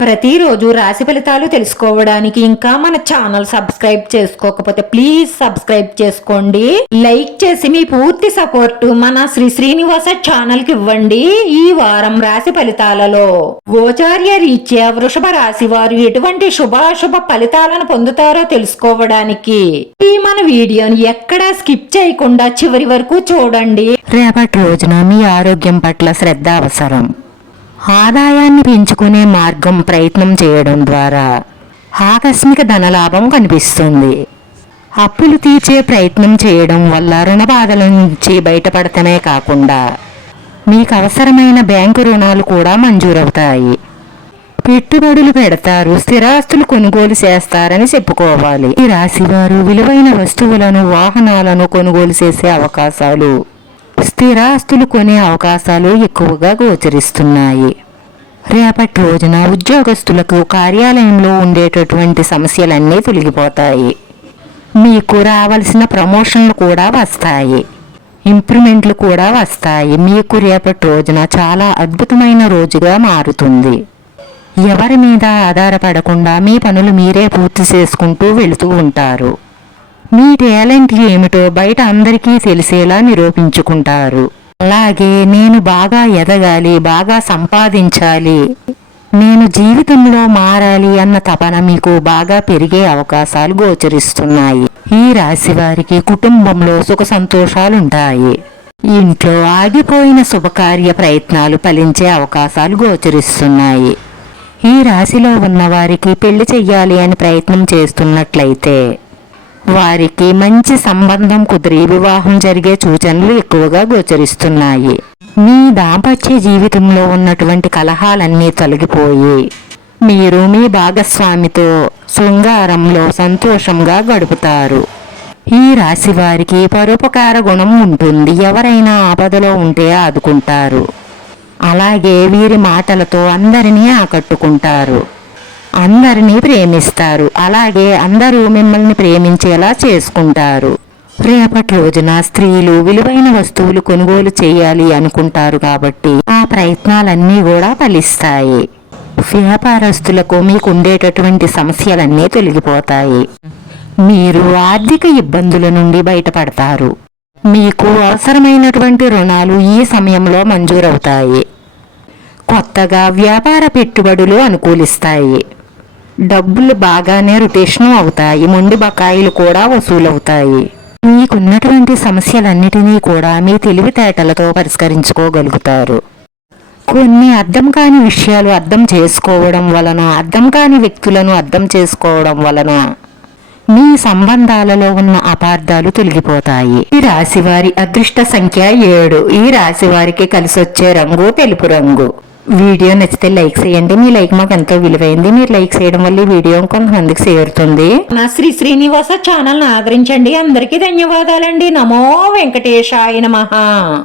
ప్రతిరోజు రాశి ఫలితాలు తెలుసుకోవడానికి ఇంకా మన ఛానల్ సబ్స్క్రైబ్ చేసుకోకపోతే ప్లీజ్ సబ్స్క్రైబ్ చేసుకోండి. లైక్ చేసి మీ పూర్తి సపోర్ట్ మన శ్రీ శ్రీనివాస ఛానల్కి ఇవ్వండి ఈ వారం రాశి ఫలితాలలో. గోచార్య రీత్యా వృషభ రాశి వారు ఎటువంటి శుభాశుభ ఫలితాలను పొందుతారో తెలుసుకోవడానికి ఈ మన వీడియోని ఎక్కడా స్కిప్ చేయకుండా చివరి వరకు చూడండి. రేపటి రోజున మీ ఆరోగ్యం పట్ల శ్రద్ధ అవసరం. ఆదాయాన్ని పెంచుకునే మార్గం ప్రయత్నం చేయడం ద్వారా ఆకస్మిక ధనలాభం కనిపిస్తుంది. అప్పులు తీర్చే ప్రయత్నం చేయడం వల్ల రుణ బాధల నుంచి బయటపడటమే కాకుండా మీకు అవసరమైన బ్యాంకు రుణాలు కూడా మంజూరవుతాయి. పెట్టుబడులు పెడతారు స్థిరాస్తులు కొనుగోలు చేస్తారని చెప్పుకోవాలి. ఈ రాశివారు విలువైన వస్తువులను వాహనాలను కొనుగోలు చేసే అవకాశాలు స్థిరాస్తులు కొనే అవకాశాలు ఎక్కువగా గోచరిస్తున్నాయి. రేపటి రోజున ఉద్యోగస్తులకు కార్యాలయంలో ఉండేటటువంటి సమస్యలన్నీ తొలగిపోతాయి. మీకు రావలసిన ప్రమోషన్లు కూడా వస్తాయి. ఇంప్రూవ్మెంట్లు కూడా వస్తాయి. మీకు రేపటి రోజున చాలా అద్భుతమైన రోజుగా మారుతుంది. ఎవరి మీద ఆధారపడకుండా మీ పనులు మీరే పూర్తి చేసుకుంటూ వెళుతూ ఉంటారు. మీ టాలెంట్ ఏమిటో బయట అందరికీ తెలిసేలా నిరూపించుకుంటారు. అలాగే నేను బాగా ఎదగాలి బాగా సంపాదించాలి నేను జీవితంలో మారాలి అన్న తపన మీకు బాగా పెరిగే అవకాశాలు గోచరిస్తున్నాయి. ఈ రాశి వారికి కుటుంబంలో సుఖ సంతోషాలుంటాయి. ఇంట్లో ఆగిపోయిన శుభకార్య ప్రయత్నాలు ఫలించే అవకాశాలు గోచరిస్తున్నాయి. ఈ రాశిలో ఉన్న వారికి పెళ్ళి చెయ్యాలి అని ప్రయత్నం చేస్తున్నట్లయితే వారికి మంచి సంబంధం కుదిరి వివాహం జరిగే సూచనలు ఎక్కువగా గోచరిస్తున్నాయి. మీ దాంపత్య జీవితంలో ఉన్నటువంటి కలహాలన్నీ తొలగిపోయి మీరు మీ భాగస్వామితో శృంగారంలో సంతోషంగా గడుపుతారు. ఈ రాశి వారికి పరోపకార గుణం ఉంటుంది. ఎవరైనా ఆపదలో ఉంటే ఆదుకుంటారు. అలాగే వీరి మాటలతో అందరినీ ఆకట్టుకుంటారు. అందరినీ ప్రేమిస్తారు. అలాగే అందరూ మిమ్మల్ని ప్రేమించేలా చేసుకుంటారు. రేపటి రోజున స్త్రీలు విలువైన వస్తువులు కొనుగోలు చేయాలి అనుకుంటారు కాబట్టి ఆ ప్రయత్నాలన్నీ కూడా ఫలిస్తాయి. వ్యాపారస్తులకు మీకు ఉండేటటువంటి సమస్యలన్నీ తొలగిపోతాయి. మీరు ఆర్థిక ఇబ్బందుల నుండి బయటపడతారు. మీకు అవసరమైనటువంటి రుణాలు ఈ సమయంలో మంజూరవుతాయి. కొత్తగా వ్యాపార పెట్టుబడులు అనుకూలిస్తాయి. డబ్బులు బాగానే రొటేషన్ అవుతాయి మొండి బకాయిలు కూడా వసూలవుతాయి. మీకున్నటువంటి సమస్యలన్నిటినీ కూడా మీ తెలివితేటలతో పరిష్కరించుకోగలుగుతారు. కొన్ని అర్థం కాని విషయాలు అర్థం చేసుకోవడం వలన అర్థం కాని వ్యక్తులను అర్థం చేసుకోవడం వలన మీ సంబంధాలలో ఉన్న అపార్థాలు తొలగిపోతాయి. ఈ రాశి వారి అదృష్ట సంఖ్య ఏడు. ఈ రాశి వారికి కలిసొచ్చే రంగు తెలుపు రంగు. వీడియో నచ్చితే లైక్ చేయండి. మీ లైక్ మాకు ఎంతో విలువైంది. మీరు లైక్ చేయడం వల్ల ఈ వీడియో కొంతమందికి చేరుతుంది. నా శ్రీ శ్రీనివాస ఛానల్ ఆదరించండి. అందరికీ ధన్యవాదాలండి. నమో వెంకటేశాయ మహా